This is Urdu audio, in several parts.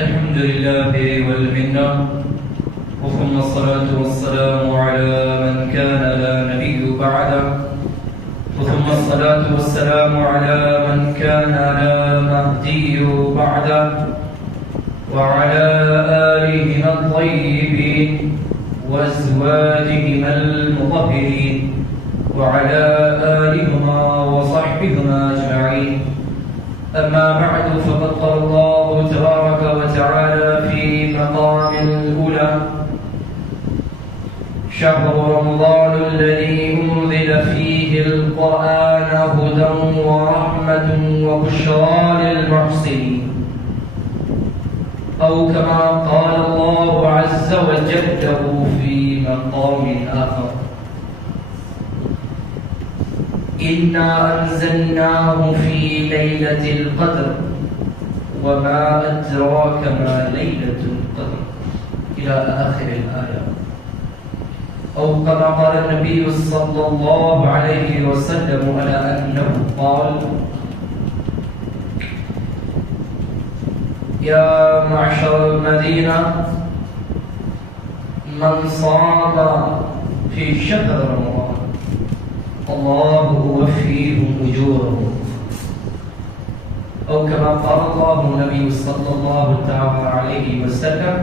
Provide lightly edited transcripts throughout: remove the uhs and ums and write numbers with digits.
الحمد لله والمنة، وثم الصلاة والسلام على من كان لا نبي بعده، وثم الصلاة والسلام على من كان لا مهدي بعده، وعلى آلهما الطيبين وأزواجهما المطهرين، وعلى آلهما وصحبهما أجمعين. أما بعد، فقد قال الله تبارك وتعالى في مقام الأولى: شهر رمضان الذي أنزل فيه القرآن هدى ورحمة وبشرى للمحسنين، أو كما قال الله عز وجل في مقام آخر: إنا أنزلناه في ليلة القدر وما أدراك ما ليلة القدر، إلى آخر الآية. أو كما قال النبي صلى الله عليه وسلم على أنه قال: يا معشر المدينة، من صام في شهر رمضان الله يوفيهم أجورهم، أو كما قال الله النبي صلى الله تعالى عليه وسلم: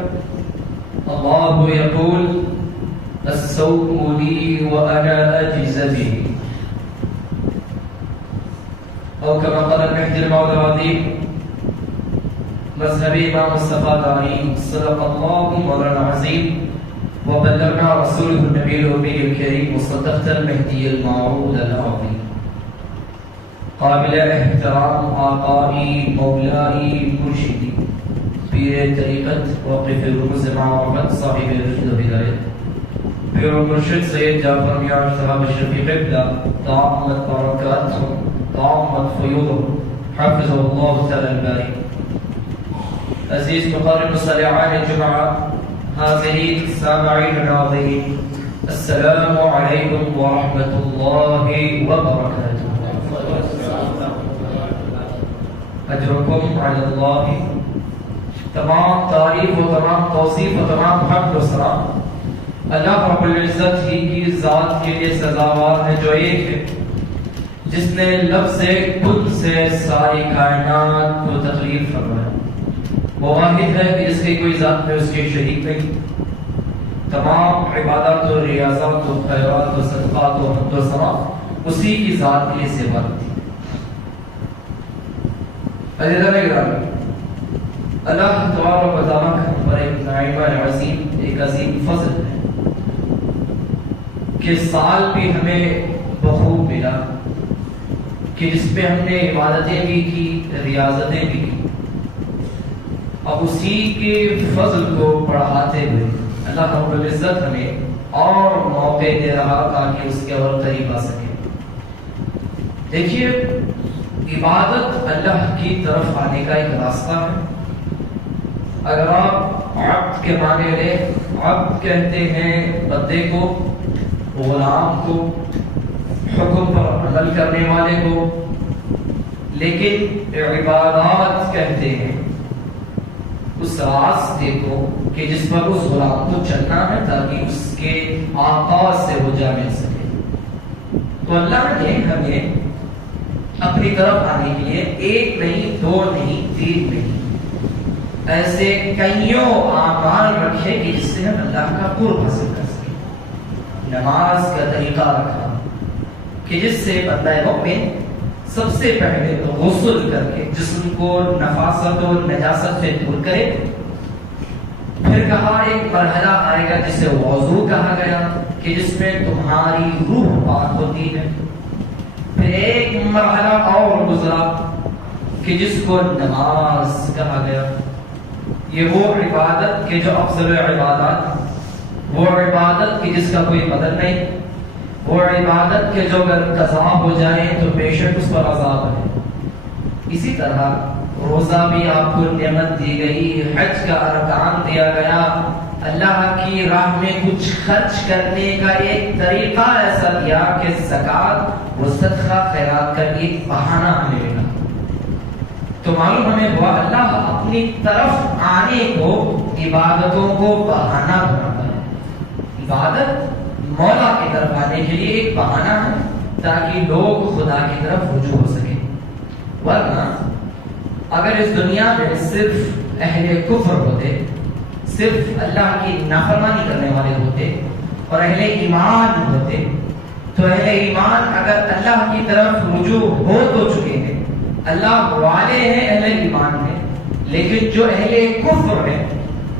الله يقول: الصوم لي وأنا أجزى به. أو كما قال المهدي المولى العظيم مذهبي امام مصطفى دارين: صدق الله مولانا العظيم وبلغنا رسوله النبي الأمي الكريم وصدقت المهدي الموعود العظيم. قابل احترام آقائی مولائی مرشدی پیر طریقت وقف رمز معرفت صاحب رشد و ہدایت پیر و مرشد سید جعفر میاں صاحب شفیع قبلہ دامت برکاتهم دامت فیوضهم حفظه الله تعالی الباری. عزیز مقارب صالحان الجمعہ، حاضرین سامعین ناظرین، السلام علیکم ورحمۃ اللہ وبرکاتہ. اجرکم علی اللہ. تمام تعریف و تمام توصیف و تمام حمد و ثنا اللہ رب العزت ہی کی ذات کے لیے سزاوار ہے، جو ایک ہے، جس نے لفظ کن سے ساری کائنات کو تخلیق فرمایا. وہ واحد ہے کہ اس کی کوئی ذات میں اس کے شریک نہیں. تمام عبادات و ریاضات و خیرات و صدقات و حمد و ثنا اسی کی ذات کے لیے سے بنتی. اللہ تبارک و تعالیٰ کا ہم پر ایک نعمہ عظیم، ایک عظیم فضل ہے کہ سال بھی ہمیں بخوب ملا، کہ جس پہ ہم نے عبادتیں بھی کی، ریاضتیں بھی کی. اب اسی کے فضل کو بڑھاتے ہوئے اللہ رب العزت ہمیں اور موقع دے رہا تاکہ اس کے اور قریب آ سکے. دیکھیے، عبادت اللہ کی طرف آنے کا ایک راستہ ہے. اگر آپ عبد کے معنی لیں، عبد کہتے ہیں بندے کو، غلام کو، حکم پر عمل کرنے والے کو. لیکن عبادات کہتے ہیں اس راستے کو کہ جس پر اس غلام کو چلنا ہے تاکہ اس کے آقا سے وہ جا مل سکے. تو اللہ نے ہمیں اپنی طرف آنے کے لیے ایک نہیں، دو نہیں، تین نہیں، ایسے کئیوں اعمال رکھے کہ جس سے ہم اللہ کا قرب حاصل کر سکیں. نماز کا طریقہ رکھا کہ جس سے بندہ مومن سب سے پہلے غسل کر کے جسم کو نفاست و نجاست سے دور کرے. پھر کہا ایک مرحلہ آئے گا جسے وضو کہا گیا کہ جس میں تمہاری روح پاک ہوتی ہے. پھر ایک مرحلہ اور گزرا کہ جس کو نماز کہا گیا. یہ وہ عبادت کہ جو افضل عبادات، وہ عبادت کہ جس کا کوئی بدل نہیں، وہ عبادت کے جو اگر قضا ہو جائے تو بے شک اس پر عذاب ہے. اسی طرح روزہ بھی آپ کو نعمت دی گئی، حج کا ارکان دیا گیا، اللہ کی راہ میں کچھ خرچ کرنے کا ایک طریقہ ایسا دیا کہ زکوٰۃ و صدقہ خیرات کا ایک بہانہ ہمیں ملا. تو تو معلوم ہمیں ہوا اللہ اپنی طرف آنے کو عبادتوں کو بہانہ بناتا ہے. عبادت مولا کی طرف آنے کے لیے ایک بہانہ ہے تاکہ لوگ خدا کی طرف رجوع ہو سکے. ورنہ اگر اس دنیا میں صرف اہل کفر ہوتے, صرف اللہ کی نافرمانی کرنے والے ہوتے اور اہل ایمان ہوتے, تو اہل ایمان اگر اللہ کی طرف رجوع ہو تو چکے ہیں, اللہ والے ہیں, اہل ایمان ہیں, لیکن جو اہل کفر ہیں,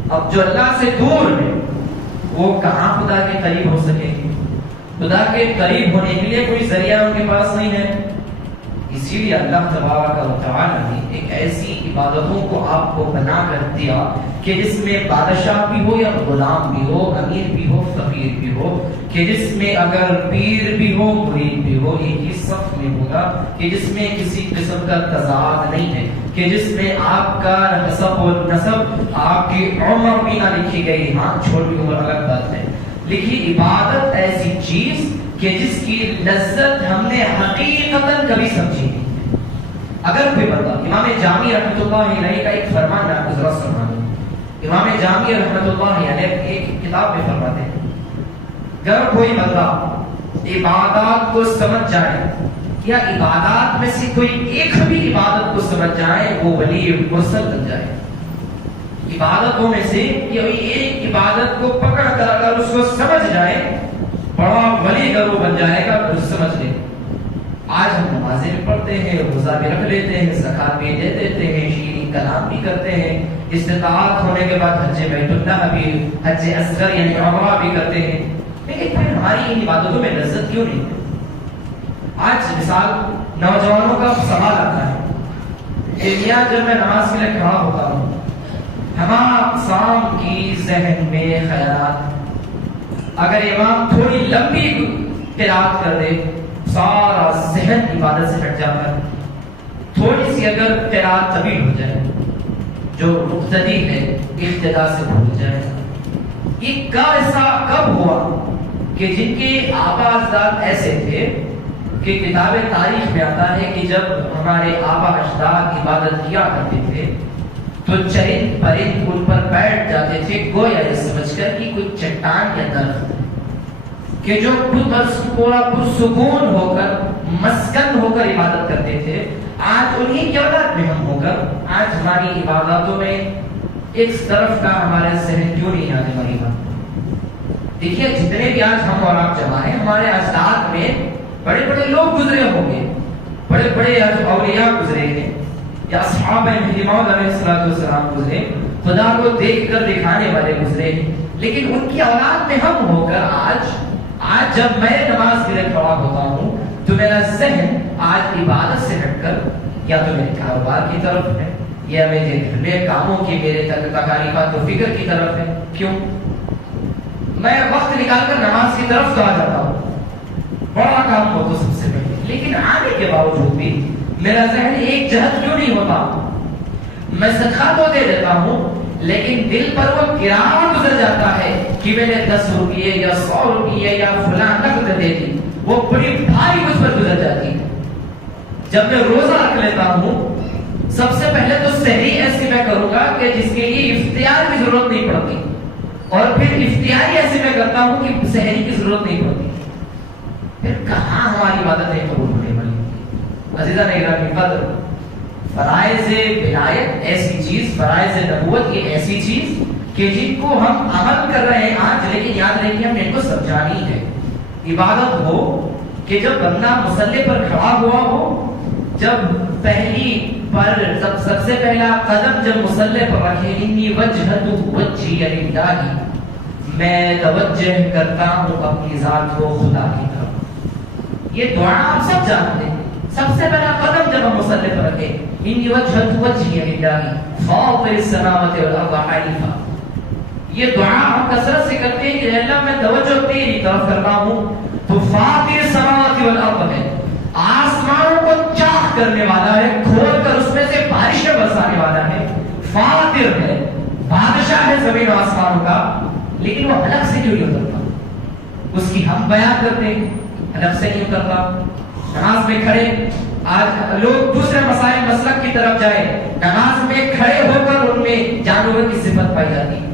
اب جو اللہ سے دور ہیں, وہ کہاں خدا کے قریب ہو سکیں گے؟ خدا کے قریب ہونے کے لیے کوئی ذریعہ ان کے پاس نہیں ہے. اسی لیے اللہ تبارک و تعالی نے ایک ایسی عبادتوں کو آپ کو بنا کر دیا کہ جس میں بادشاہ بھی ہو یا غلام بھی ہو, امیر بھی ہو, فقیر بھی ہو, کہ جس میں اگر پیر بھی ہو, مرید بھی ہو, ایک ہی صف میں ہوگا, کہ جس میں کسی قسم کا تضاد نہیں ہے, کہ جس میں آپ کا نسب و نسب, آپ کی عمر بھی نہ لکھی گئی, ہاں چھوٹی عمر الگ بات ہے, لکھی عبادت ایسی چیز کہ جس کی لذت ہم نے حقیقتاً کبھی سمجھی نہیں. اگر کوئی بندہ, امام جامی رحمۃ اللہ علیہ کا ایک فرمان میں آپ کو ذرا سناؤں. امام جامی رحمۃ اللہ علیہ ایک کتاب میں فرماتے ہیں, اگر کوئی بندہ عبادات کو سمجھ جائے یا عبادات میں سے کوئی ایک بھی عبادت کو سمجھ جائے, وہ ولی مرسل بن جائے. عبادتوں میں سے ایک عبادت کو پکڑ کر اگر اس کو سمجھ جائے, بڑا ولی گرو بن جائے گا. تو سمجھ لیں, آج ہم نمازیں بھی پڑھتے ہیں, روزہ بھی رکھ لیتے ہیں, زکات بھی دے دیتے ہیں, شیرین کلام بھی کرتے ہیں, استطاعت ہونے کے بعد حج بیت اللہ بھی, حج اصغر یعنی عمرہ بھی کرتے ہیں, لیکن پھر ہماری ان عبادتوں میں لذت کیوں نہیں ہے؟ آج مثال نوجوانوں کا سوال آتا ہے کہ میاں جب میں نماز کے لیے کھڑا ہوتا ہوں, ہمارا شام کی ذہن میں خیالات, اگر امام تھوڑی لمبی قرات کر دے, سارا ذہن عبادت سے ہٹ جاتا ہے. تھوڑی سی اگر قرات طویل ہو جائے, جو مقتدی ہے ابتدا سے بھول جائے. یہ ایسا کب ہوا کہ جن کے آبا اجداد ایسے تھے کہ کتاب تاریخ میں آتا ہے کہ جب ہمارے آبا اجداد عبادت کیا کرتے تھے تو چرند پرند ان پر بیٹھ جاتے تھے, گویا یہ سمجھ کر کہ کوئی چٹان یا درخت کہ جو پورا پرسکون ہو کر, مسکن ہو کر عبادت کرتے تھے. آج انہیں کی اولاد میں ہم ہو کر آج ہماری عبادتوں میں اس طرف کا ہمارے ذہن کیوں نہیں آنے والی بات. دیکھیے جتنے بھی آج ہم اور آپ جمع ہیں, ہمارے اجداد میں بڑے بڑے لوگ گزرے ہوں گے, بڑے بڑے اولیاء گزرے ہیں, یا اصحاب موعود علیہ السلام گزرے, خدا کو دیکھ کر دکھانے والے گزرے, لیکن ان کی اولاد میں ہم ہو کر آج جب میں نماز کے لیے کھڑا ہوتا ہوں تو میرا ذہن آج عبادت سے ہٹ کر یا تو میرے کاروبار کی طرف ہے یا میرے گھر میں کاموں کی, میرے تکالیفات و فکر کی طرف ہے. کیوں؟ میں وقت نکال کر نماز کی طرف تو آ جاتا ہوں, بڑا کام ہو تو سب سے پہلے, لیکن آنے کے باوجود بھی میرا ذہن ایک جہت کیوں نہیں ہوتا؟ میں صدقہ تو دے دیتا ہوں لیکن دل پر وہ گراں گزر جاتا ہے کہ میں نے 10 روپیے یا 100 روپیے یا فلاں نقد دے دی, وہ بڑی بھاری مجھ پر گزر جاتی ہے. جب میں روزہ رکھ لیتا ہوں, سب سے پہلے تو سحری ایسی میں کروں گا کہ جس کے لیے افطار کی ضرورت نہیں پڑتی, اور پھر افطاری ایسی میں کرتا ہوں کہ سحری کی ضرورت نہیں پڑتی. پھر کہاں ہماری عبادتیں قبول ہونے والی؟ عزیزان اکرام قدر, فرائض ولایت ایسی چیز, فرائض نبوت یہ ایسی چیز کہ جن کو ہم عمل کر رہے ہیں آج, لیکن یاد رکھیے ہم نے ان کو سمجھانی ہے. عبادت ہو کہ جب بندہ مصلی پر کھڑا ہوا ہو, جب سب سے پہلا قدم جب مصلی پر رکھے, انی وجہت وجہی للہ, میں توجہ کرتا ہوں اپنی ذات کو خدا کی طرف. یہ دعا آپ سب جانتے ہیں. سب سے پہلا قدم جب ہم مصلی پر رکھے, انی وجہت وجہی للہ فاطر السماوات والارض حنیفا, یہ دعا ہم کثرت سے کرتے ہیں کہ اللہ میں توجہ تیری طرف کرتا ہوں. تو فاطر السماوات والارض ہے, آسمانوں کو چاک کرنے والا ہے, کھول کر اس میں سے بارشیں برسانے والا ہے. فاطر ہے, بادشاہ ہے زمین و آسمانوں کا, لیکن وہ الگ سے کیوں نہیں اترتا؟ اس کی ہم بیان کرتے ہیں, الگ سے نہیں اترتا. نماز میں کھڑے آج لوگ دوسرے مسائل مسلک کی طرف جائے، نماز میں کھڑے ہو کر ان میں جانوروں کی صفت پائی جاتی ہے،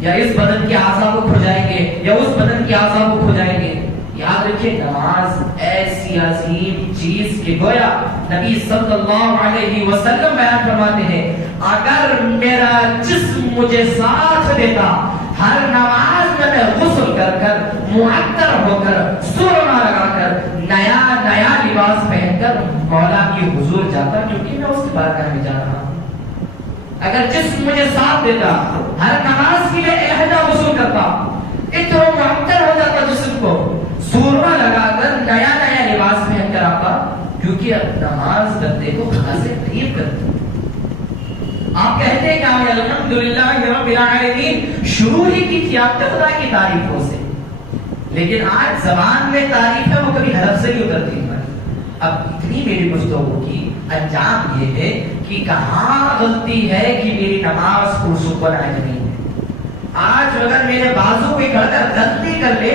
یا اس بدن کے اعضاء کو کھجائیں گے یا اس بدن کے اعضاء کو کھجائیں گے۔ یاد رکھیں نماز ایسی عظیم چیز کہ گویا نبی صلی اللہ علیہ وسلم بیان فرماتے ہیں اگر میرا جسم مجھے ساتھ دیتا ہر نماز میں غسل کر کر معطر ہو کر سرما لگا کر نیا نیا لباس پہن کر مولا کی حضور جاتا، کیونکہ میں اس کی بارگاہ میں جا رہا ہوں۔ اگر جسم مجھے ساتھ دیتا ہر نماز کے لیے علیحدہ غسل کرتا، اتنا معطر ہو جاتا جسم کو، سرما لگا کر نیا نیا لباس پہن کر آتا، کیونکہ نماز بندے کو خدا سے قریب کرتی۔ آپ کہتے ہیں کہ الحمدللہ رب العالمین شروع ہی کی تھی آپ کے خدا کی تعریفوں سے، لیکن آج زبان میں تعریف ہے وہ کبھی حلق سے نہیں اترتی۔ اب اتنی میری گفتگو کی انجام یہ ہے کہ کہاں غلطی ہے کہ میری نماز پرسکون نہیں ہے۔ آج اگر میرے بازو کوئی غلطی کر لے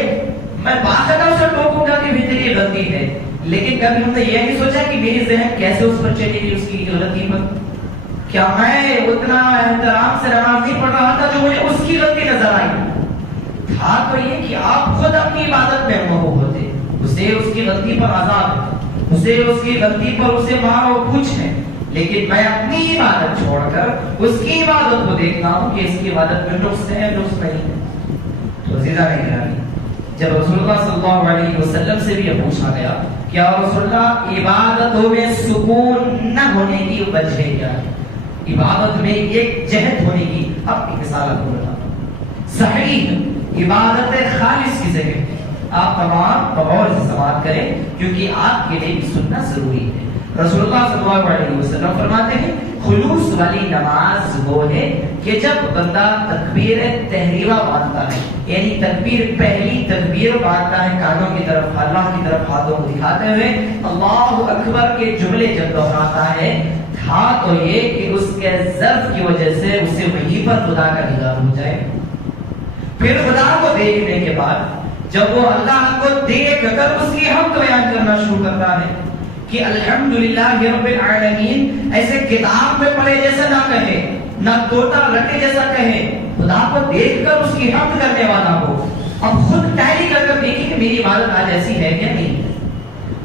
میں باقاعدہ اسے ٹوکوں گا کہ بہتری غلطی ہے، لیکن کبھی ہم نے یہ نہیں سوچا کہ میری ذہن کیسے اس پر چلے گی اس کی غلطی پر۔ کیا میں اتنا احترام سے نماز نہیں پڑھ رہا تھا جو مجھے اس کی غلطی نظر آئی؟ تھا تو یہ کہ آپ خود اپنی عبادت میں مغرور ہوتے، اسے اس کی غلطی پر عذاب ہے، اسے اس کی غلطی پر اسے مارو پوچھیں، لیکن میں اپنی عبادت چھوڑ کر اس کی عبادت کو دیکھتا ہوں کہ اس کی عبادت میں نقص ہے نقص نہیں ہے۔ تو عزیزہ نے گرامی، جب رسول اللہ صلی اللہ علیہ وسلم سے بھی یہ پوچھا گیا کہ رسول اللہ عبادتوں میں سکون نہ ہونے کی وجہ کیا ہے، عبادت میں ایک جہت ہونے کی، اب ایک مثال آپ کو بتاتا ہوں۔ صحیح عبادت خالص کسے کہتے ہیں؟ آپ تمام بغور سے سماعت کریں کیونکہ آپ کے لیے بھی سننا ضروری ہے۔ رسول اللہ صلی اللہ علیہ وسلم فرماتے ہیں خلوص والی نماز وہ ہے کہ جب بندہ تکبیر تحریمہ باندھتا ہے، یعنی تکبیر پہلی تکبیر باندھتا ہے کانوں کی طرف اللہ کی طرف ہاتھوں کو دکھاتے ہوئے اللہ اکبر کے جملے جب دہراتا ہے، تھا تو یہ کہ اس کے ظرف کی وجہ سے اسے وہیں پر خدا کا دیدار ہو جائے۔ پھر خدا کو دیکھنے کے بعد جب وہ اللہ کو دیکھ کر اس کی حمد بیان کرنا شروع کرتا ہے کہ الحمدللہ رب العالمین، ایسے کتاب میں پڑھے جیسا نہ کہے، نہ توتا رٹے جیسا کہے، خدا کو دیکھ کر اس کی حمد کرنے والا ہو۔ اب خود ٹائلی کر کر دیکھیں کہ میری عبادت آج ایسی ہے کیا نہیں ہے،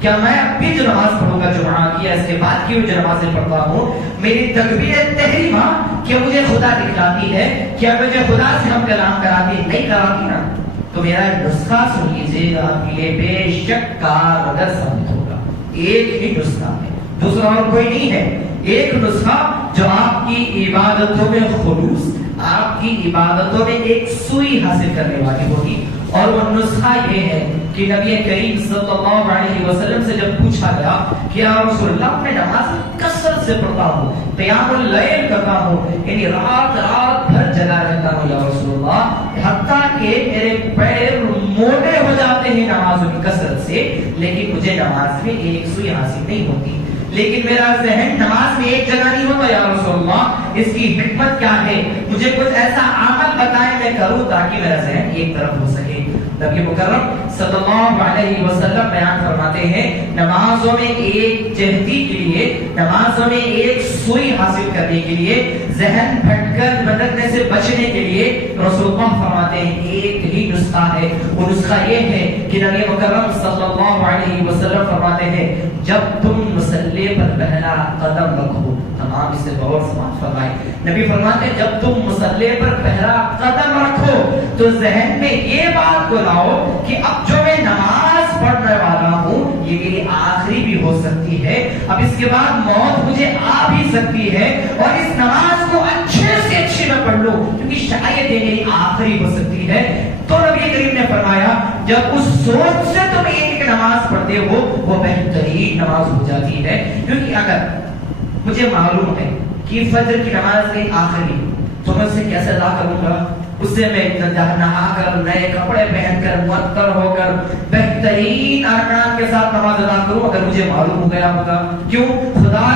کیا میں اب بھی جو نماز پڑھوں گا جمعہ کی، اس کے بعد کی جو نمازیں پڑھتا ہوں، میری تکبیر تحریمہ کیا مجھے خدا دکھلاتی ہے، کیا مجھے خدا سے ہم کلام کراتی ہے؟ نہیں کراتی نا، تو میرا نسخہ سن لیجیے آپ کے لیے بے شک کارگر ثابت ہوگا۔ ایک ہی نسخہ ہے، دوسرا اور کوئی نہیں ہے، ایک نسخہ جو آپ کی عبادتوں میں خلوص، آپ کی عبادتوں میں ایک سوئی حاصل کرنے والی ہوگی، اور وہ نسخہ یہ ہے کہ نبی کریم صلی اللہ علیہ وسلم سے جب پوچھا گیا کہ یا رسول اللہ میں نماز کثرت سے پڑھتا ہوں، قیام اللیل کرتا ہوں، یعنی رات رات بھر جگا رہتا ہوں یا رسول اللہ، حتیٰ کہ میرے پیر موٹے ہو جاتے ہیں نمازوں کی کثرت سے، لیکن مجھے نماز میں ایک سوئی حاصل نہیں ہوتی، لیکن میرا ذہن نماز میں ایک جگہ نہیں ہوتا یا رسول اللہ، اس کی حکمت کیا ہے؟ مجھے کچھ ایسا عمل بتائیں میں کروں تاکہ میرا ذہن ایک طرف ہو سکے۔ نبی مکرم صلی اللہ علیہ وسلم بیان فرماتے ہیں نمازوں میں ایک جہتی کے لیے، نمازوں میں ایک سوئی حاصل کرنے کے لیے، ذہن بھٹک کر بھٹکنے سے بچنے کے لیے رسول اللہ فرماتے ہیں ایک ہی نسخہ ہے، وہ نسخہ یہ ہے کہ نبی مکرم صلی اللہ علیہ وسلم فرماتے ہیں جب تم مصلی پر پہلا قدم رکھو، تمام اس سے غور سماعت فرمائے، نبی فرماتے ہیں جب تم مصلی پر پہلا قدم رکھو تو ذہن میں یہ بات کو لاؤ کہ اب جو میں نماز پڑھنے والا ہوں یہ میری آخری بھی ہو سکتی ہے، اب اس کے بعد موت مجھے آ بھی سکتی ہے، اور اس نماز کو اچھے سے اچھی میں پڑھ لوں کیونکہ شاید یہ میری آخری ہو سکتی ہے۔ تو نبی کریم نے فرمایا جب اس سوچ سے تم ایک نماز پڑھتے ہو وہ بہترین نماز ہو جاتی ہے، کیونکہ اگر مجھے معلوم ہے کہ فجر کی نماز کے آخری تو میں اسے کیسے ادا کروں گا، اس سے میں نہا کر نئے کپڑے پہن کر معطر ہو کر بہترین ارکان کے ساتھ نماز ادا کروں، اگر مجھے معلوم ہو گیا ہوگا کیوں خدا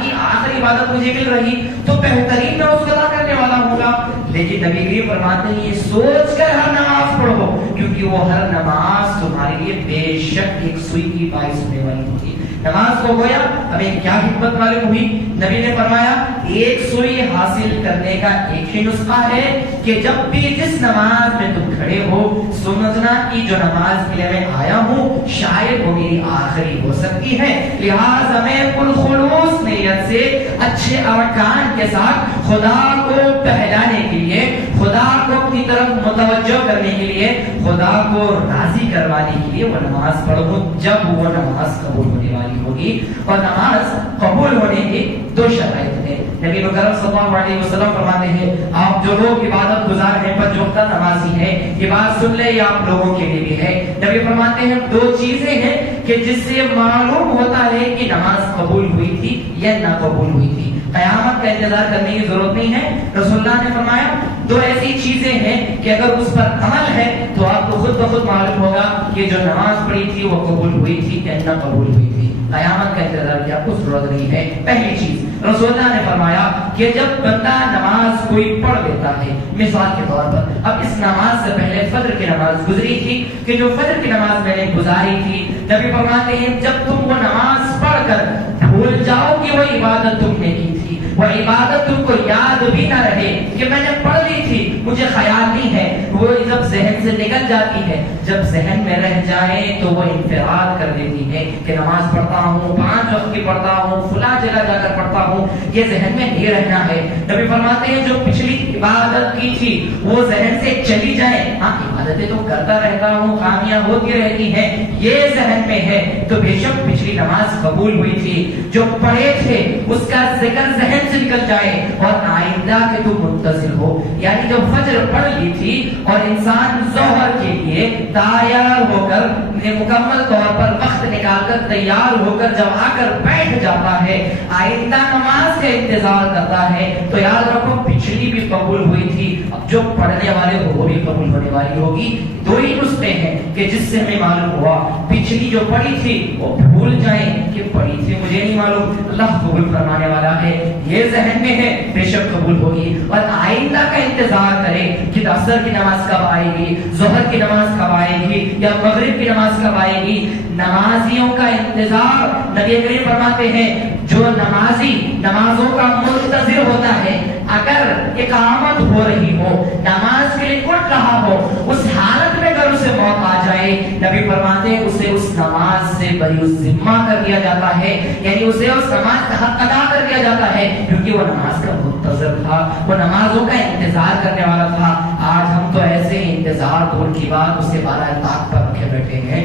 کی آخری عبادت مجھے مل رہی تو بہترین میں اس کو ادا کرنے والا ہوگا۔ لیکن نبی کریم فرماتے ہیں یہ سوچ کر ہر نماز پڑھو کیونکہ وہ ہر نماز تمہارے لیے بے شک ایک سوئی کی باعث ہونے والی ہوگی۔ نماز کو گویا ہمیں کیا حکمت معلوم ہوئی؟ نبی نے فرمایا ایک سوئی حاصل کرنے کا ایک ہی نسخہ ہے کہ جب بھی جس نماز میں تم کھڑے ہو سمجھنا کہ جو نماز کے لیے میں آیا ہوں شاید وہ میری آخری ہو سکتی ہے، لہٰذا میں کل خلوص نیت سے اچھے ارکان کے ساتھ خدا کو بہلانے کے لیے، خدا کو اپنی طرف متوجہ کرنے کے لیے، خدا کو راضی کروانے کے لیے وہ نماز پڑھوں جب وہ نماز قبول ہونے والی ہوگی۔ اور نماز قبول ہونے کی دو شرائط ہیں۔ نبی مکرم صلی اللہ علیہ وسلم فرماتے ہیں آپ جو لوگ عبادت گزار ہیں پنج وقتہ نمازی ہیں، یہ بات سن لے یہ آپ لوگوں کے لیے بھی ہے۔ نبی فرماتے ہیں دو چیزیں ہیں کہ جس سے معلوم ہوتا ہے کہ نماز قبول ہوئی تھی یا نہ قبول ہوئی تھی۔ قیامت کا انتظار کرنے کی ضرورت نہیں ہے، رسول اللہ نے فرمایا دو ایسی چیزیں ہیں کہ اگر اس پر عمل ہے تو آپ کو خود بخود معلوم ہوگا کہ جو نماز پڑھی تھی وہ قبول ہوئی تھی یا نہ قبول ہوئی تھی۔ قیامت کا انتظار کی آپ کو ضرورت نہیں ہے۔ پہلی چیز رسول اللہ نے فرمایا کہ جب بندہ نماز کوئی پڑھ لیتا ہے، مثال کے طور پر اب اس نماز سے پہلے فجر کی نماز گزری تھی کہ جو فجر کی نماز میں نے گزاری تھی، نبی فرماتے ہیں جب تم وہ نماز پڑھ کر بھول جاؤ کہ وہ عبادت تم نے کی تھی، وہ عبادت تم کو یاد بھی نہ رہے کہ میں نے پڑھ لی تھی مجھے خیال نہیں ہے، وہ جب ذہن سے نکل جاتی ہے، جب ذہن میں رہ جائے تو وہ انفراد کر دیتی ہے کہ نماز پڑھتا ہوں، 5 وقت کی پڑھتا ہوں، فلاں جگہ جا کر پڑھتا ہوں، یہ ذہن میں نہیں رہنا ہے۔ نبی فرماتے ہیں جو پچھلی عبادت کی تھی وہ ذہن سے چلی جائے، ہاں عبادتیں تو کرتا رہتا ہوں، کامیاب ہوتی رہتی ہیں، یہ ذہن میں ہے تو بے شک پچھلی نماز قبول ہوئی تھی، جو پڑھے تھے اس کا ذکر ذہن سے نکل جائے اور آئندہ کے تو منتظر ہو۔ یعنی جب فجر پڑھ لی تھی اور انسان ظہر کے لیے تیار ہو کر مکمل طور پر وقت نکال کر تیار ہو کر جب آ کر بیٹھ جاتا ہے، آئندہ نماز کا انتظار کرتا ہے تو یاد رکھو پچھلی بھی قبول ہوئی تھی، اب جو پڑھنے والے ہو وہ بھی قبول ہونے والی ہوگی۔ دو ہی نسخے ہیں کہ جس سے ہمیں معلوم ہوا پچھلی جو پڑھی تھی وہ بھول جائیں کہ پڑھی تھی مجھے نہیں معلوم، اللہ قبول فرمانے والا ہے، یہ ذہن میں ہے بے شک قبول ہوگی۔ اور آئندہ کا انتظار کرے کہ عصر کی نماز کب آئے گی، ظہر کی نماز کب آئے گی یا مغرب کی نماز کب آئے گی۔ نمازیوں کا انتظار نبی کریم فرماتے ہیں جو نمازی نمازوں کا منتظر ہوتا ہے، اگر اقامت ہو رہی ہو، نماز کے لیے اٹھ رہا ہو، اس حالت میں اگر اسے موت آ جائے، نبی فرماتے ہیں اسے اس نماز سے بری ذمہ کر دیا جاتا ہے، یعنی اسے اس نماز کا حق ادا کر دیا جاتا ہے کیونکہ وہ نماز کا منتظر تھا، وہ نمازوں کا انتظار کرنے والا تھا۔ آج ہم تو ایسے انتظار دور کی بات اسے بالائے طاق پر رکھے بیٹھے ہیں۔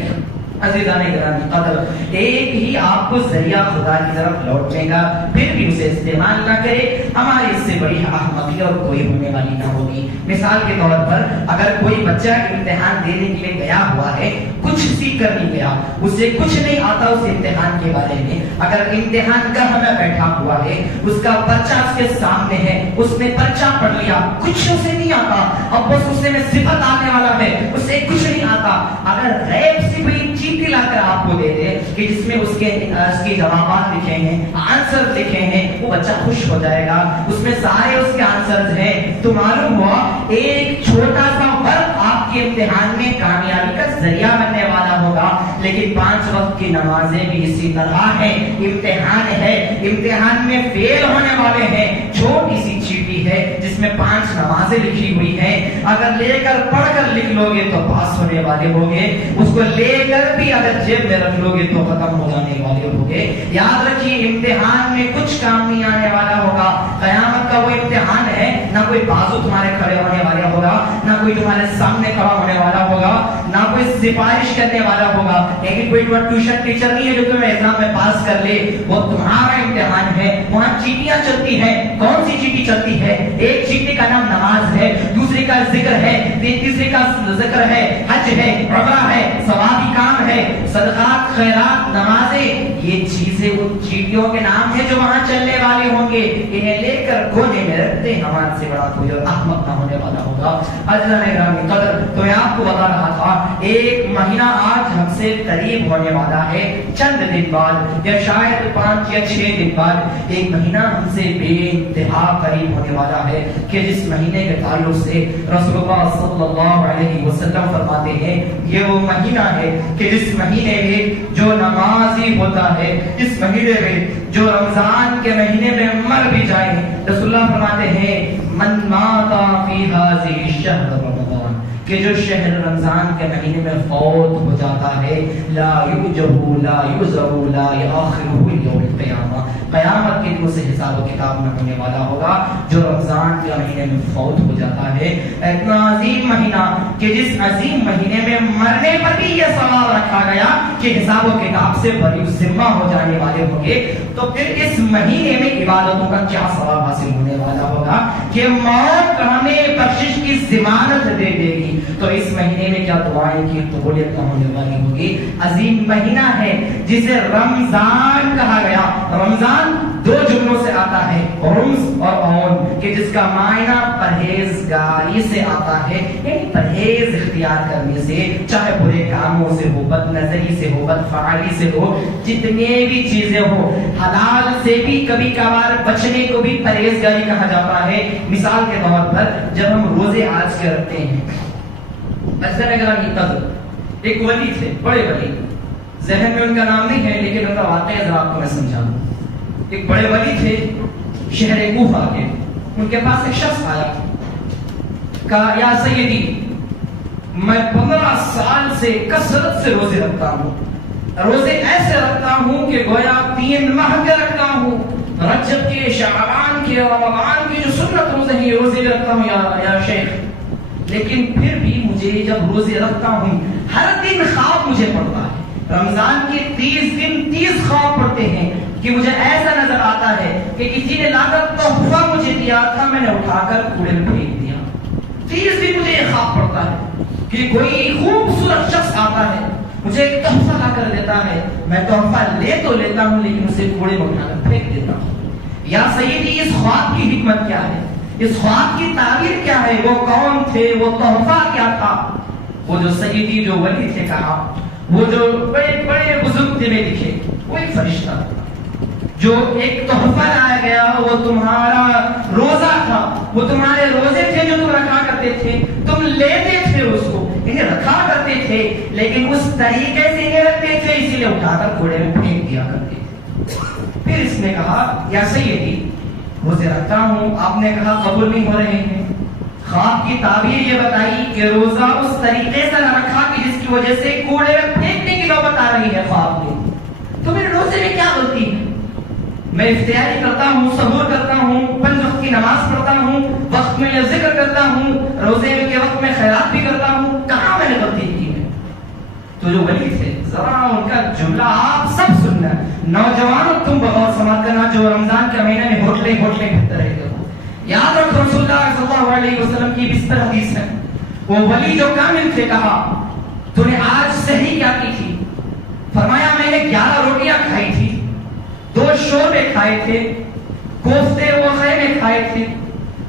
عزیزان گرامی قدر، ایک ہی آپ کو ذریعہ خدا کی طرف لوٹنے کا، پھر بھی اسے استعمال نہ کرے، ہماری اس سے بڑی احمقی اور کوئی ہونے والی نہ ہوگی۔ مثال کے طور پر اگر کوئی بچہ امتحان دینے کے لیے گیا ہوا ہے، کچھ سیکھ کر نہیں گیا، اسے کچھ نہیں آتا اس امتحان کے بارے میں، اگر امتحان گاہ میں بیٹھا ہوا ہے، اس کا پرچہ اس کے سامنے ہے، اس نے پرچہ پڑھ لیا، کچھ اسے نہیں آتا، اب بس اسے میں صفت آنے والا ہے، اسے کچھ نہیں آتا، اگر غیب سے کوئی چیز لا کر آپ کو دے دے کہ جس میں اس کے جوابات لکھے ہیں، آنسر لکھے ہیں، وہ بچہ خوش ہو جائے گا، اس میں سارے اس کے آنسرز ہیں، تو معلوم ہوا ایک چھوٹا سا فرق آپ کے امتحان میں کامیابی کا ذریعہ بننے والا ہوگا۔ لیکن 5 وقت کی نمازیں بھی اسی طرح ہیں، امتحان ہے، امتحان میں فیل ہونے والے ہیں، چھوٹی سی چیٹی ہے جس میں 5 نمازیں لکھی ہوئی ہیں، اگر لے کر پڑھ کر لکھ لو گے تو پاس ہونے والے ہوگے، اس کو لے کر بھی اگر جیب میں رکھ لو گے تو ختم ہو جانے والے ہوگے۔ یاد رکھیے امتحان میں کچھ کام نہیں آنے والا ہوگا، قیامت کا وہ امتحان ہے، نہ کوئی بازو تمہارے کھڑے ہونے والا ہوگا، نہ کوئی تمہارے سامنے کھڑا ہونے والا ہوگا، نہ کوئی سفارش کرنے والا ہوگا، لیکن کوئی ٹیوشن ٹیچر نہیں ہے جو تمہیں ایگزام میں پاس کر لے، وہ تمہارا امتحان ہے۔ وہاں چیٹیاں چلتی ہیں، کون سی چیٹی چلتی ہے؟ ایک چیٹی کا نام نماز ہے، دوسری کا ذکر ہے، تیسری کا ذکر ہے، حج ہے، عمرہ ہے، ثوابی کام ہے، صدقات، خیرات، نمازیں، یہ چیزیں ان چیٹیوں کے نام ہیں جو وہاں چلنے والے ہوں گے، انہیں لے کر کونے میں رکھتے ہمارے سے بڑا کوئی احمق نہ ہونے والا ہوگا۔ عزیزان گرامی قدر، تو میں آپ کو بتا رہا تھا ایک مہینہ آج ہم سے قریب ہونے والا ہے، چند دن بعد یا شاید 5 یا 6 دن بعد ایک مہینہ ہم سے بے انتہا قریب ہونے والا ہے کہ جس مہینے کے تعلق سے رسول اللہ صلی اللہ علیہ وسلم فرماتے ہیں یہ وہ مہینہ ہے کہ جس مہینے میں جو نمازی ہوتا ہے، اس مہینے میں جو رمضان کے مہینے میں مر بھی جائے، رسول اللہ فرماتے ہیں من مات فی ھذہ الشہر رمضان، کہ جو شہر رمضان کے مہینے میں فوت ہو جاتا ہے، لا یوجہ لا یوزر لا یاخرہ یوم القیامہ، قیامت کے دن سے حساب و کتاب نہ ہونے والا ہوگا جو رمضان کے مہینے میں فوت ہو جاتا ہے۔ اتنا عظیم مہینہ کہ جس عظیم مہینے میں مرنے پر بھی یہ سوال رکھا گیا کہ حساب و کتاب سے بری ذمہ ہو جانے والے ہوں گے، تو پھر اس مہینے میں عبادتوں کا کیا ثواب حاصل ہونے والا ہوگا کہ موت ہمیں بخشش کی ضمانت دے دے گی، تو اس مہینے میں کیا دعائیں کی قبولیت نہ ہونے والی ہوگی۔ عظیم مہینہ ہے جسے رمضان کہا گیا۔ رمضان دو جملوں سے آتا ہے، رمز اور اون، کہ جس کا معنی پرہیزگاری سے آتا ہے، یعنی پرہیز اختیار کرنے سے، چاہے برے کاموں سے ہو، بد نظری سے ہو، بد فعالی سے ہو، جتنے بھی چیزیں ہو، حلال سے بھی کبھی کبھار بچنے کو بھی پرہیزگاری کہا جاتا ہے۔ مثال کے طور پر جب ہم روزے آج کے رکھتے ہیں، ایک ولی تھے، بڑے ولی، ذہن میں ان کا نام نہیں ہے لیکن ان کا واقعہ ذرا آپ کو میں سمجھا دوں۔ ایک بڑے ولی تھے شہر کوفہ کے، ان کے پاس ایک شخص آیا، کہا یا سیدی میں 15 سال سے کثرت سے روزے رکھتا ہوں، روزے ایسے رکھتا ہوں کہ گویا 3 ماہ کے رکھتا ہوں، رجب کے، شعبان کے، رمضان کے جو سنت روزے ہیں یہ روزے رکھتا ہوں یا شیخ، لیکن پھر بھی مجھے جب روزے رکھتا ہوں ہر دن خواب مجھے پڑتا ہے، رمضان کے 30 دن 30 خواب پڑتے ہیں کہ مجھے ایسا نظر آتا ہے کہ کسی نے لا کر تحفہ مجھے دیا تھا، میں نے اٹھا کر کوڑے میں پھینک دیا۔ 30 دن مجھے یہ خواب پڑتا ہے کہ کوئی خوبصورت شخص آتا ہے، مجھے ایک تحفہ لا کر دیتا ہے، میں تحفہ لے تو لیتا ہوں لیکن اسے کوڑے میں اٹھا کر پھینک دیتا ہوں۔ یا سیدی اس خواب کی حکمت کیا ہے، اس خواب کی تعبیر کیا ہے، وہ کون تھے، وہ تحفہ کیا تھا؟ وہ جو سیدی جو ولی تھے کہا، وہ جو بڑے بڑے بزرگ تھے میں دکھے، وہ ایک فرشتہ تھا جو ایک تحفہ لایا گیا، وہ تمہارا روزہ تھا، وہ تمہارے روزے تھے جو تم رکھا کرتے تھے، تم لیتے تھے اس کو، انہیں رکھا کرتے تھے لیکن اس طریقے سے انہیں رکھتے تھے، اسی لیے اٹھا کر کوڑے میں پھینک دیا کرتے تھے۔ پھر اس نے کہا یا سیدی روزے رکھتا ہوں، آپ نے کہا قبول نہیں ہو رہے ہیں، خواب کی تعبیر یہ بتائی کہ روزہ اس طریقے سے نہ رکھا کہ جس کی وجہ سے کوڑے میں پھینکنے کی نوبت آ رہی ہے خواب میں، تو میرے روزے میں کیا غلطی ہے؟ میں افطاری کرتا ہوں، سحور کرتا ہوں، 5 وقت کی نماز پڑھتا ہوں، وقت میں ذکر کرتا ہوں، روزے کے وقت میں خیرات بھی کرتا ہوں، کہاں میں نے غلطی کی ہے؟ تو جو ولی تھے ذرا ان کا جملہ آپ سب سننا، نوجوانوں تم بہت سماعت کرنا جو رمضان کے مہینے میں ہوٹلیں پھرتے رہتے ہو، یاد رکھو رسول اللہ صلی اللہ علیہ وسلم کی بستر حدیث ہے، وہ ولی جو کامل تھے کہا تو نے آج سحری کیا کی تھی؟ فرمایا میں نے 11 روٹیاں کھائی تھی، 2 شوربے کھائے تھے، کوفتے و خیمے کھائے تھے۔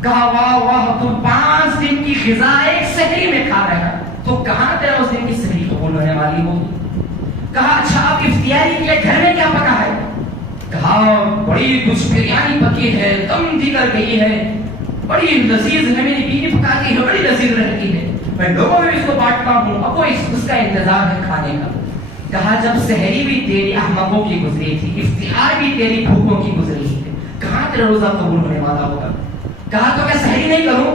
کہا واہ واہ تو 5 دن کی غذا ایک سحری میں کھا رہا ہے، تو کہاں تیرا اس دن کی سحری قبول ہونے والی ہوگی؟ کہا اچھا آپ افطاری کے لیے گھر میں کیا پکا ہے؟ کہا بڑی کچھ بریانی پکی ہے، دم دی کر گئی ہے، بڑی لذیذ ہے، میری بیوی پکاتی ہے، بڑی لذیذ رہتی ہے، میں لوگوں میں اس کو بانٹتا ہوں، اب وہ اس کا انتظار ہے کھانے کا۔ کہا جب سحری بھی تیری احمقوں کی گزری تھی، افطار بھی تیری بھوکوں کی گزری تھی، کہاں تیرا روزہ قبول ہونے والا ہوگا؟ کہا تو کیا سحری نہیں کروں،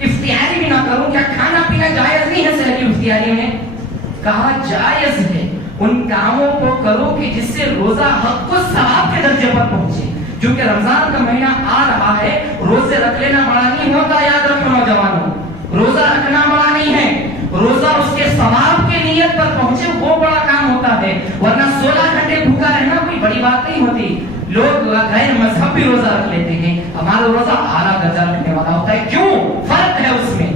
افطاری بھی نہ کروں، کیا کھانا پینا جائز نہیں ہے سحری افطاری میں؟ کہا جائز ہے، ان کاموں کو کرو کہ جس سے روزہ حق و ثواب کے درجے پر پہنچے، کیونکہ رمضان کا مہینہ آ رہا ہے، روزے رکھ لینا بڑا نہیں ہوتا، یاد رکھو نوجوانوں، روزہ رکھنا بڑا نہیں ہے، روزہ اس کے ثواب کے نیت پر پہنچے وہ بڑا کام ہوتا ہے، ورنہ 16 گھنٹے بھوکا رہنا کوئی بڑی بات نہیں ہوتی۔ لوگ غیر مذہب بھی روزہ رکھ لیتے ہیں، ہمارا روزہ اعلیٰ درجہ رکھنے والا ہوتا ہے، کیوں؟ فرق ہے اس میں۔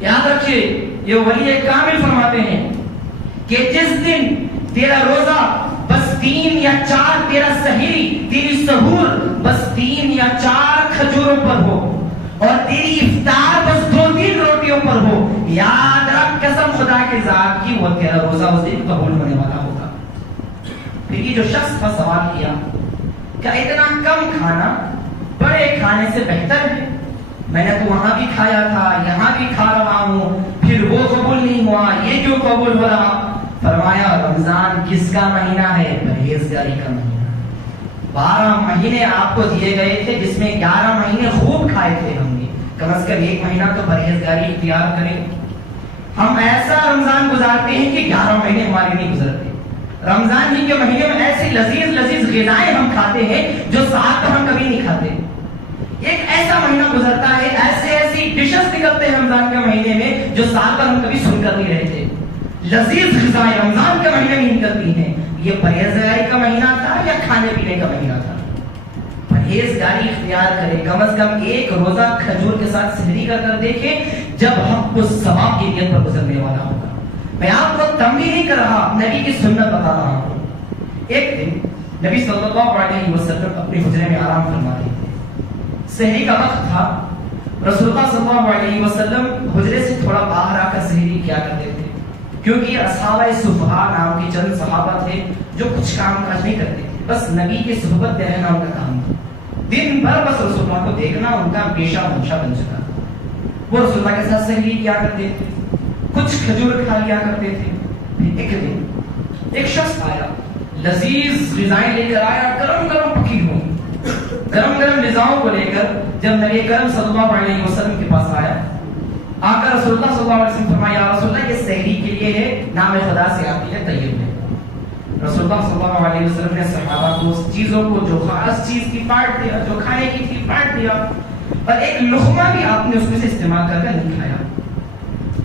یاد رکھیے یہ ولی کامل فرماتے ہیں کہ جس دن تیرا روزہ بس 3 یا 4 تیرا سحری، تیری سحور بس 3 یا 4 کھجوروں پر ہو اور تیری افطار بس 2-3 روٹیوں پر ہو، یاد رکھ قسم خدا کے ذات کی وہ تیرا روزہ اس دن قبول ہونے والا ہوگا۔ پھر یہ جو شخص کا سوال کیا کہ اتنا کم کھانا، بڑے کھانے کھانے سے بہتر ہے؟ میں نے تو وہاں بھی کھایا تھا، یہاں بھی کھا رہا ہوں، پھر وہ قبول نہیں ہوا، یہ کیوں قبول ہو رہا؟ فرمایا رمضان کس کا مہینہ ہے؟ پرہیزگاری کا مہینہ۔ 12 مہینے آپ کو دیے گئے تھے جس میں 11 مہینے خوب کھائے تھے ہم نے، کم از کم 1 مہینہ تو پرہیزگاری اختیار کریں۔ ہم ایسا رمضان گزارتے ہیں کہ 11 مہینے ہمارے نہیں گزرتے۔ رمضان ہی کے مہینے میں ایسی لذیذ لذیذ غذائیں ہم کھاتے ہیں جو سال پر ہم کبھی نہیں کھاتے۔ ایک ایسا مہینہ گزرتا ہے، ایسی ڈشز نکلتے ہیں رمضان کے مہینے میں جو سال پر ہم کبھی سن کر نہیں رہتے۔ لذیذ غذائیں رمضان کے مہینے میں نکلتی ہیں۔ یہ پرہیزگاری کا مہینہ تھا یا کھانے پینے کا مہینہ تھا؟ پرہیزگاری اختیار کرے، کم از کم 1 روزہ کھجور کے ساتھ سحری کر دیکھیں، جب حق کو ثواب کی نیت پر گزرنے والا ہوگا۔ میں آپ کو تنبیہ نہیں کر رہا، نبی کی سنت بتا رہا ہوں۔ ایک دن نبی صلی اللہ علیہ وسلم اپنے حجرے میں آرام فرما رہے تھے، سحری کا وقت تھا۔ رسول اللہ صلی اللہ علیہ وسلم حجرے سے تھوڑا باہر آ کر سحری کیا کرتے تھے، کیونکہ اصحابہ صفحہ نام کے چند صحابہ تھے جو کچھ کام کاج نہیں کرتے تھے، بس نبی کی صحبت میں رہنا ان کا کام تھا۔ دن بھر بس رسول اللہ کو دیکھنا ان کا پیشہ منشا بن چکا تھا۔ وہ رسول اللہ کے ساتھ سحری کیا کرتے تھے، کچھ کھجور کھا لیا کرتے تھے۔ ایک دن ایک شخص آیا، لذیذ غذائیں لے کر آیا، گرم گرم پکی ہوئی گرم گرم غذاؤں کو لے کر جب نبی کرم صلی اللہ علیہ وسلم کے پاس آیا، آ کر رسول اللہ صلی اللہ علیہ وسلم فرمایا، یا رسول اللہ یہ سحری کے لیے ہے، نام خدا سے آتی ہے، طیب ہے۔ رسول اللہ صلی اللہ علیہ وسلم نے صحابہ کو اس چیزوں کو جو خاص چیز کی بانٹ دیا، جو کھانے کی تھی بانٹ دیا، اور ایک لقمہ بھی آپ نے اس میں سے استعمال کر کے نہیں کھایا۔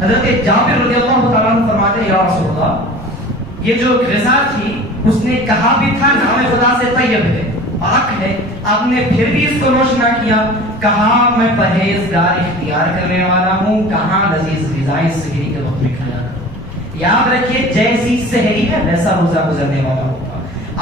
حضرت جابر رضی اللہ تعالیٰ عنہ فرماتے ہیں، یا رسول اللہ یہ جو غذا تھی اس نے کہا بھی تھا نام خدا سے طیب ہے، پاک ہے، آپ نے پھر بھی اس کو نوش نہ کیا، کہا میں پرہیزگار اختیار کرنے والا ہوں، کہاں لذیذ غذائیں سحری کے وقت میں کھایا کرو۔ یاد رکھیے جیسی سحری ہے ویسا روزہ گزرنے والا ہوگا۔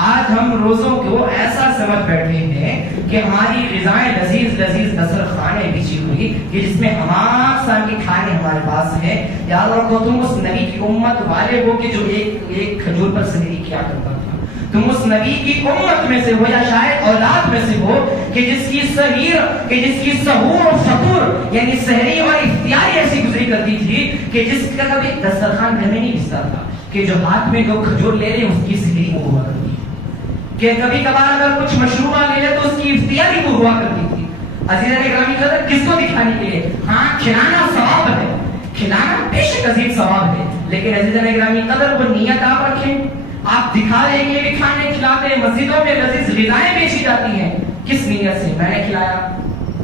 آج ہم روزوں کو ایسا سمجھ بیٹھے ہیں کہ ہماری غذائیں لذیذ لذیذ دسترخوانے بچھی ہوئی کہ جس میں ہمارا سال کے کھانے ہمارے پاس ہیں۔ یاد رکھو تم اس نبی کی امت والے ہو کہ جو ایک کھجور پر سحری کیا کرتا تھا، تم اس نبی کی امت میں سے ہو یا شاید اولاد میں سے ہو کہ جس کی سحور اور فطور یعنی سحری اور افطاری ایسی گزری کرتی تھی کہ جس کا کبھی دسترخوان گھر میں نہیں بچتا تھا، کہ جو ہاتھ میں جو کھجور لے لے اس کی سحری وہ ہوا کرتی تھی، کہ کبھی کبھار اگر کچھ مشروبہ لے لے تو اس کی افطاری وہ ہوا کرتی تھی۔ عزیزان گرامی قدر کس کو دکھانے کے لیے؟ ہاں کھلانا ثواب ہے، کھلانا بے شک عظیم ثواب ہے، لیکن عزیزان گرامی قدر وہ نیت آپ رکھیں۔ آپ دکھانے کے لیے کھانے کھلاتے ہیں، مسجدوں میں لذیذ غذائیں بیچی جاتی ہیں، کس نیت سے؟ میں نے کھلایا،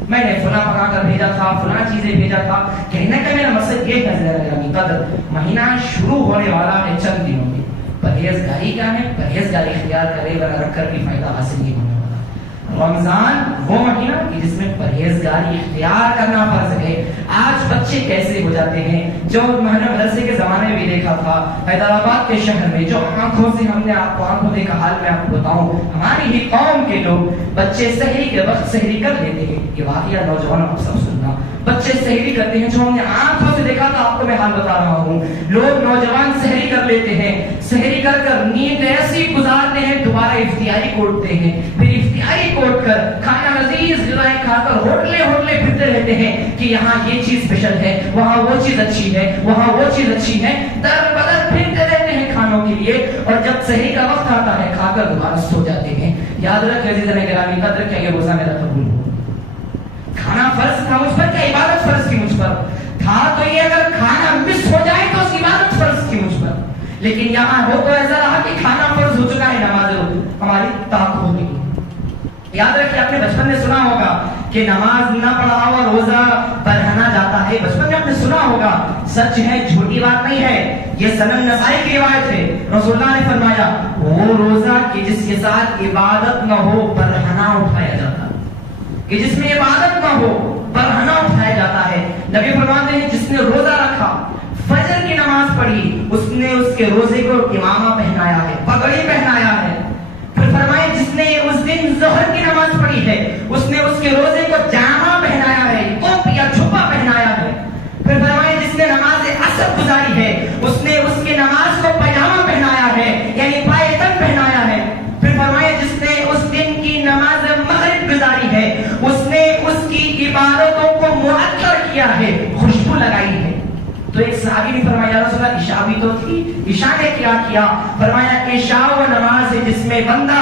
میں نے فلاں پکا کر بھیجا تھا، فلاں چیزیں بھیجا تھا، کہنے کا میرا مقصد یہ ہے قدر مہینہ شروع ہونے والا ہے چند دنوں میں، پرہیزگاری کیا ہے؟ پرہیزگاری اختیار کرے ورنہ رکھ کر بھی فائدہ حاصل نہیں ہونے والا۔ رمضان وہ مہینہ کہ جس میں پرہیزگاری اختیار کرنا فرض ہے۔ آج بچے کیسے ہو جاتے ہیں، جو میں نے مدرسے کے زمانے میں بھی دیکھا تھا حیدرآباد کے شہر میں، جو آنکھوں سے ہم نے آپ کو آنکھوں دیکھا حال میں آپ کو بتاؤں، ہماری ہی قوم کے لوگ بچے سحری کے وقت سحری کر لیتے ہیں۔ یہ واقعہ نوجوانوں کو سب سننا، بچے سحری کرتے ہیں، جو ہم نے آنکھوں سے دیکھا تھا، آپ کو میں حال بتا رہا ہوں، لوگ نوجوان سحری کر لیتے ہیں، سحری کر نیند ایسی گزارتے ہیں، دوبارہ افطاری کوٹتے ہیں، پھر افطاری کوٹ کر کھانا لذیذ غذائیں کھا کر ہوٹلے پھرتے رہتے ہیں کہ یہاں یہ چیز اسپیشل ہے، وہاں وہ چیز اچھی ہے، وہاں وہ چیز اچھی ہے، در بدر پھرتے رہتے ہیں کھانوں کے لیے، اور جب سحری کا وقت آتا ہے کھا کر دوبارہ سو جاتے ہیں۔ یاد رکھ عزیزان گرامی قدر کیا یہ روزہ میرا قبول ہو؟ کھانا فرض تھا مجھ پر، کیا عبادت فرض کی مجھ پر تھا؟ تو یہ اگر کھانا مس ہو جائے تو اس عبادت فرض کی مجھ پر، لیکن یہاں ہو تو ایسا رہا کہ کھانا فرض ہو چکا ہے، نماز ہماری طاقت ہوگی۔ یاد رکھیے آپ نے بچپن میں سنا ہوگا کہ نماز نہ پڑھا ہوا روزہ برہنہ جاتا ہے، بچپن میں آپ نے سنا ہوگا، سچ ہے جھوٹی بات نہیں ہے، یہ سنن نسائی کی روایت ہے۔ رسول اللہ نے فرمایا وہ روزہ کہ جس کے ساتھ عبادت نہ ہو برہنہ اٹھایا جاتا، کہ جس میں عبادت نہ ہو برہنہ اٹھایا جاتا ہے۔ نبی فرماتے ہیں جس نے روزہ رکھا، فجر کی نماز پڑھی، اس نے اس کے روزے کو امامہ پہنایا ہے، پگڑی پہنایا ہے۔ پھر فرمائے جس نے اس دن ظہر کی نماز پڑھی ہے، اس نے اس کے روزے کو جامہ پہنایا ہے، ٹوپ یا جھبا پہنایا ہے۔ پھر فرمائے جس نے نماز عصر گزاری ہے، اس نے اس کی نماز کو پاجامہ پہنایا ہے، یعنی پائتن پہنایا ہے۔ پھر فرمائے جس نے اس دن کی نماز مغرب گزاری ہے، اس نے اس کیا ہے، خوشبو لگائی ہے. تو ایک صحابی نے فرمایا یا رسول اللہ عشاء بھی تو تھی، عشاء نے کیا کیا؟ فرمایا عشاء وہ نماز ہے جس میں بندہ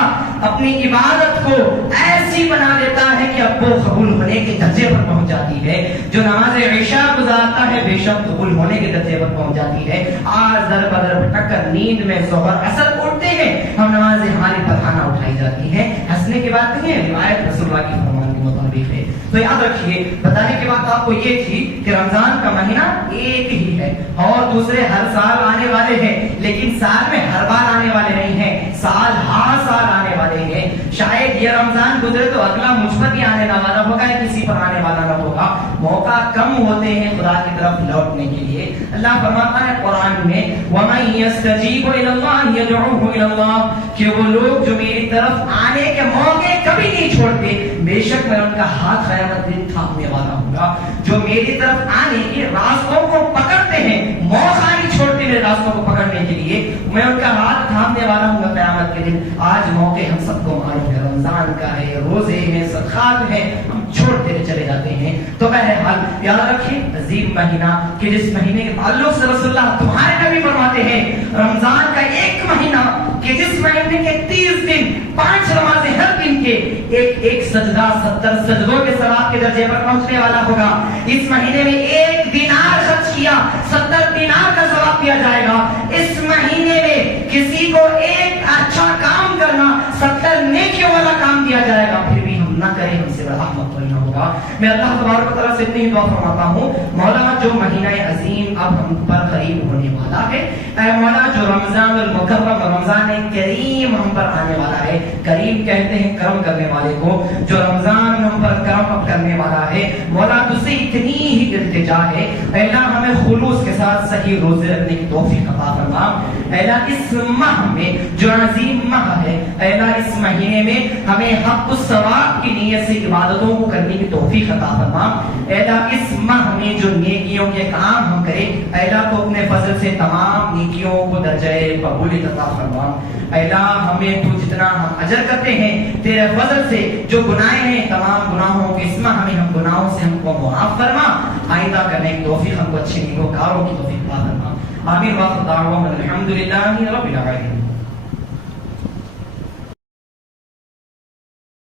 اپنی عبادت کو ایسی بنا دیتا ہے کہ اب وہ قبول ہونے کے درجے پر پہنچ جاتی ہے. جو نماز عشاء گزارتا ہے بے شک قبول ہونے کے درجے پر پہنچ جاتی ہے. آج در بدر بھٹک کر نیند میں ظہر اثر اٹھتے ہیں، ہم نماز ہماری پڑھانا اٹھائی جاتی ہے. ہنسنے کی بات نہیں ہے، روایت رسول اللہ کی فرمان کے مطابق ہے. تو یاد رکھیے، بتانے کی بات آپ کو یہ تھی کہ رمضان کا مہینہ ایک ہی ہے اور دوسرے ہر سال آنے والے ہیں، لیکن سال میں ہر بار آنے والے نہیں ہیں، سال ہر سال آنے والے ہیں. شاید یہ رمضان گزرے تو اگلا مجھ پر ہی آنے والا ہوگا یا کسی پر آنے والا نہ ہوگا. موقع کم ہوتے ہیں خدا کی طرف لوٹنے کے لیے. اللہ فرماتا ہے قرآن میں وَمَن يَسْتَجِيبُ إِلَى اللَّهِ يَدْعُوهُ إِلَى اللَّهِ کہ وہ لوگ جو میری طرف آنے کے موقع کبھی نہیں چھوڑتے، بے شک میں ان کا ہاتھ قیامت دن تھامنے والا ہوں گا. جو میری طرف آنے کے راستوں کو پکڑتے ہیں، موقع نہیں چھوڑتے میرے راستوں کو پکڑنے کے لیے، میں ان کا ہاتھ تھامنے والا ہوں گا قیامت کے دن. آج موقع ہم سب کو معلوم ہے، رمضان کا ہے، روزے ہیں، صدقات ہیں، ہم چھوڑتے چلے جاتے ہیں. تو بہرحال یاد رکھیں عظیم مہینہ کہ جس مہینے کے تعلق سے رسول اللہ تمہارے نبی فرماتے ہیں رمضان کا ایک مہینہ کہ جس مہینے کے 30 دن 5 نمازیں ہر دن کے ایک سجدہ 70 سجدوں کے ثواب کے درجے پر پہنچنے والا ہوگا. اس مہینے میں 1 دینار خرچ کیا 70 دینار کا ثواب دیا جائے گا. اس مہینے میں کسی کو ایک اچھا کام کرنا 70 نیکیوں والا کام دیا جائے گا. پھر بھی ہم نہ کریں، ہم سے بڑا احمد کوئی نہ ہوگا. میں اللہ تبارک و تعالیٰ سے اتنی دعا فرماتا ہوں مولا جو مہینہ عظیم اب ہم پر قریب ہونے والا ہے، اے مولا جو رمضان المکرم رمضان کریم ہم پر آنے والا ہے، کریم کہتے ہیں کرم کرنے والے کو، جو رمضان ہم پر کرم کرنے والا ہے مولا تجھ سے اتنی ہی التجا ہے اے اللہ ہمیں خلوص کے ساتھ صحیح روزے رکھنے کی توفیق عطا فرما. اے اللہ اس ماہ میں جو عظیم ماہ ہے اے اللہ اس مہینے میں ہمیں حق الثواب کی نیت سے عبادتوں کو کرنے کی توفیق عطا فرما. اے اللہ اس ماہ میں جو نیکیوں کے کام ہم کریں اے اللہ تو اپنے فضل سے تمام نیکیوں کو درجہ قبولیت عطا فرما. اے اللہ ہمیں تو جتنا ہم اجر کرتے ہیں تیرے فضل سے جو گناہیں ہیں تمام گناہوں کے اس ماہ میں ہم گناہوں سے ہم کو معاف فرما. آئندہ کرنے کی توفیق ہم کو اچھے نیکوکاروں کی توفیق عطا فرما. آمین. واخر دعوانا الحمدللہ رب العالمین.